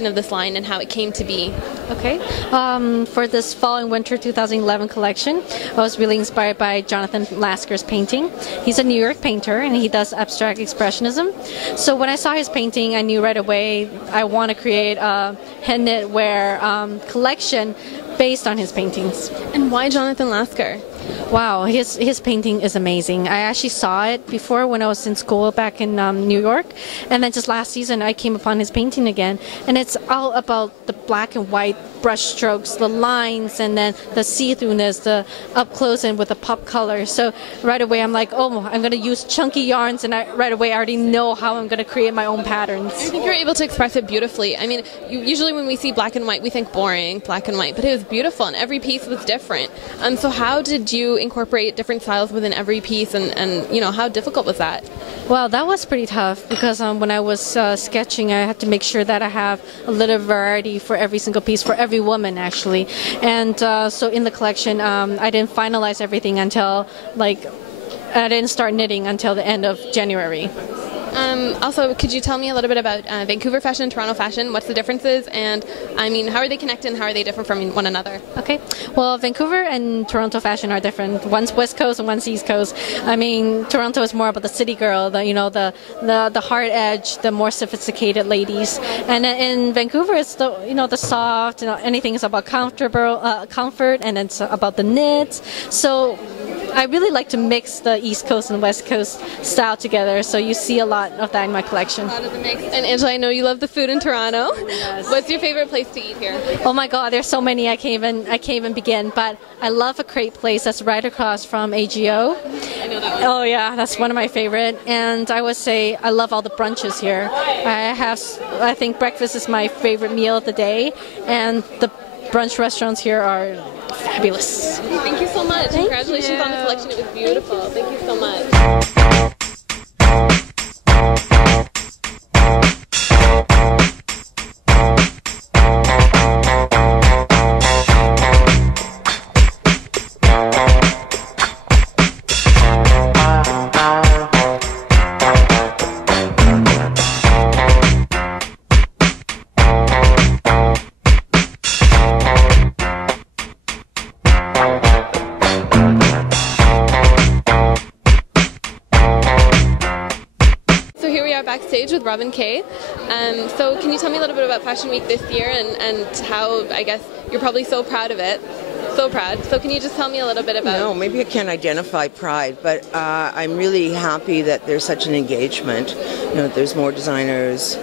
inspiration of this line and how it came to be? Okay. For this fall and winter 2011 collection, I was really inspired by Jonathan Lasker's painting. He's a New York painter and he does abstract expressionism. So when I saw his painting, I knew right away I want to create a hand knit wear collection based on his paintings. And why Jonathan Lasker? Wow, his painting is amazing. I actually saw it before when I was in school back in New York, and then just last season I came upon his painting again, and it's all about the black and white brush strokes, the lines, and then the see-throughness, the up close and with the pop color. So right away I'm like, oh, I'm going to use chunky yarns, and right away I already know how I'm going to create my own patterns. I think you're able to express it beautifully. I mean, usually when we see black and white, we think boring, black and white, but it was beautiful, and every piece was different. So how did you incorporate different styles within every piece, and you know, how difficult was that? Well, that was pretty tough because when I was sketching, I had to make sure that I have a little variety for every single piece, for every woman actually. And so in the collection, I didn't finalize everything until I didn't start knitting until the end of January. Also, could you tell me a little bit about Vancouver fashion and Toronto fashion? What's the differences, and I mean, how are they connected and how are they different from one another? Okay, well, Vancouver and Toronto fashion are different. One's West Coast and one's East Coast. I mean, Toronto is more about the city girl, the hard edge, the more sophisticated ladies, and in Vancouver it's the soft. Anything is about comfort, and it's about the knits. So I really like to mix the East Coast and West Coast style together, so you see a lot of that in my collection. A lot of the mix. And Angela, I know you love the food in Toronto. Yes. What's your favorite place to eat here? Oh my God, there's so many I can't even begin, but I love a crepe place that's right across from AGO. I know that one. Oh yeah, that's one of my favorite, and I would say I love all the brunches here. I think breakfast is my favorite meal of the day, and the brunch restaurants here are fabulous. Thank you so much. Congratulations on the collection. It was beautiful. Thank you so much. Backstage with Robin Kay. So can you tell me a little bit about Fashion Week this year and how, I guess, you're probably so proud of it. So proud. So can you just tell me a little bit about... No, maybe I can't identify pride, but I'm really happy that there's such an engagement. There's more designers,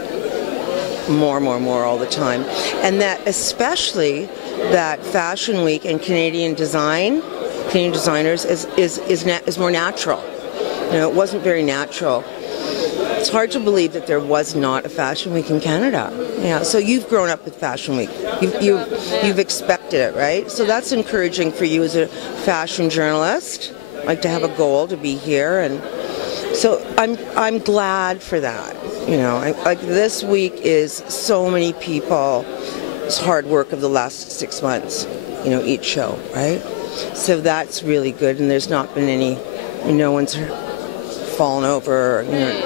more all the time. And that especially that Fashion Week and Canadian designers is more natural. It wasn't very natural. It's hard to believe that there was not a Fashion Week in Canada. Yeah, so you've grown up with Fashion Week. You've expected it, right? So that's encouraging for you as a fashion journalist, like to have a goal to be here, and so I'm glad for that. Like this week is so many people's hard work of the last 6 months. Each show, right? So that's really good, and there's not been any. No one's fallen over. And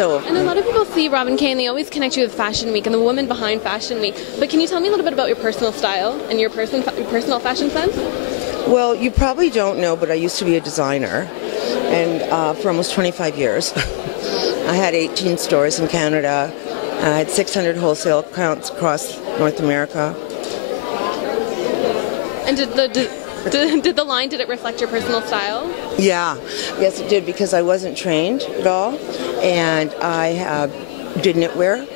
a lot of people see Robin Kay and they always connect you with Fashion Week and the woman behind Fashion Week. But can you tell me a little bit about your personal style and your personal fashion sense? Well, you probably don't know, but I used to be a designer, and for almost 25 years. I had 18 stores in Canada. I had 600 wholesale accounts across North America. And did the line, did it reflect your personal style? Yeah, yes it did, because I wasn't trained at all, and I did knitwear,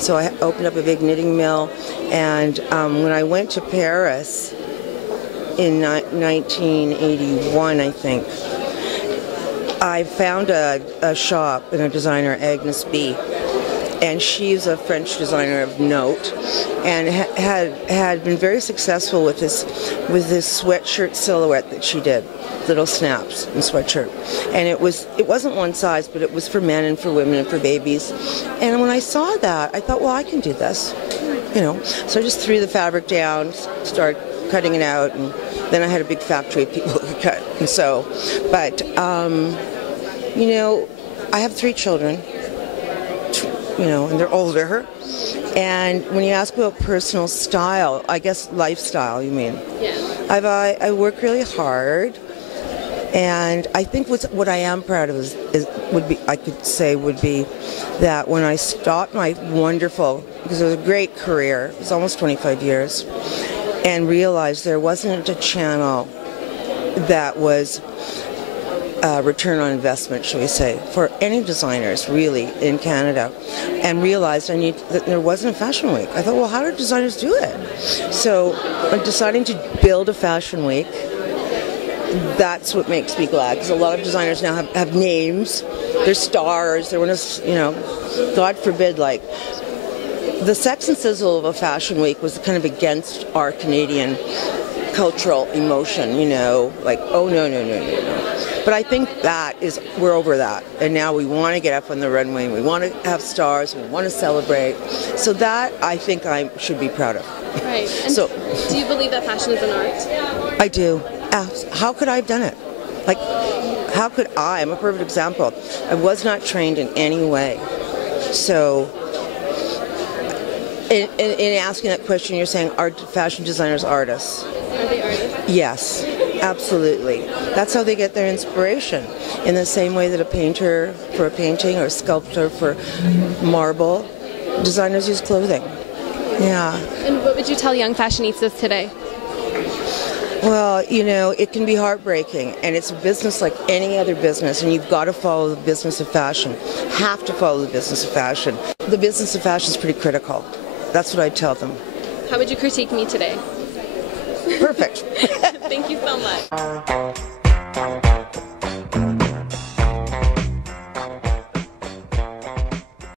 so I opened up a big knitting mill, and when I went to Paris in 1981, I think, I found a shop and a designer, Agnes B., and she's a French designer of note, and had been very successful with this sweatshirt silhouette that she did, little snaps and sweatshirt, and it wasn't one size, but it was for men and for women and for babies. And when I saw that, I thought, well, I can do this, So I just threw the fabric down, started cutting it out, and then I had a big factory of people who could cut. And so, but I have 3 children. And they're older, And when you ask about personal style, I guess lifestyle, you mean? Yeah. I work really hard, and I think what I am proud of would be that when I stopped my wonderful, because it was a great career, it was almost 25 years, and realized there wasn't a channel that was return on investment, shall we say, for any designers really in Canada, and realized that there wasn't a fashion week. I thought, well, how do designers do it? So I'm deciding to build a fashion week. That's what makes me glad, because a lot of designers now have names, they're stars, they're one of, God forbid, like, the sex and sizzle of a fashion week was kind of against our Canadian cultural emotion, like, oh, no. But I think we're over that, and now we want to get up on the runway, and we want to have stars, and we want to celebrate. So that, I think I should be proud of. Right. And so, do you believe that fashion is an art? I do. How could I have done it? Like, how could I? I'm a perfect example. I was not trained in any way. So, in asking that question, you're saying, are fashion designers artists? Are they artists? Yes, absolutely. That's how they get their inspiration. In the same way that a painter for a painting or a sculptor for marble, designers use clothing. Yeah. And what would you tell young fashionistas today? Well, it can be heartbreaking, and it's a business like any other business, and you've got to follow the business of fashion. Have to follow the business of fashion. The business of fashion is pretty critical. That's what I tell them. How would you critique me today? Perfect. Thank you so much.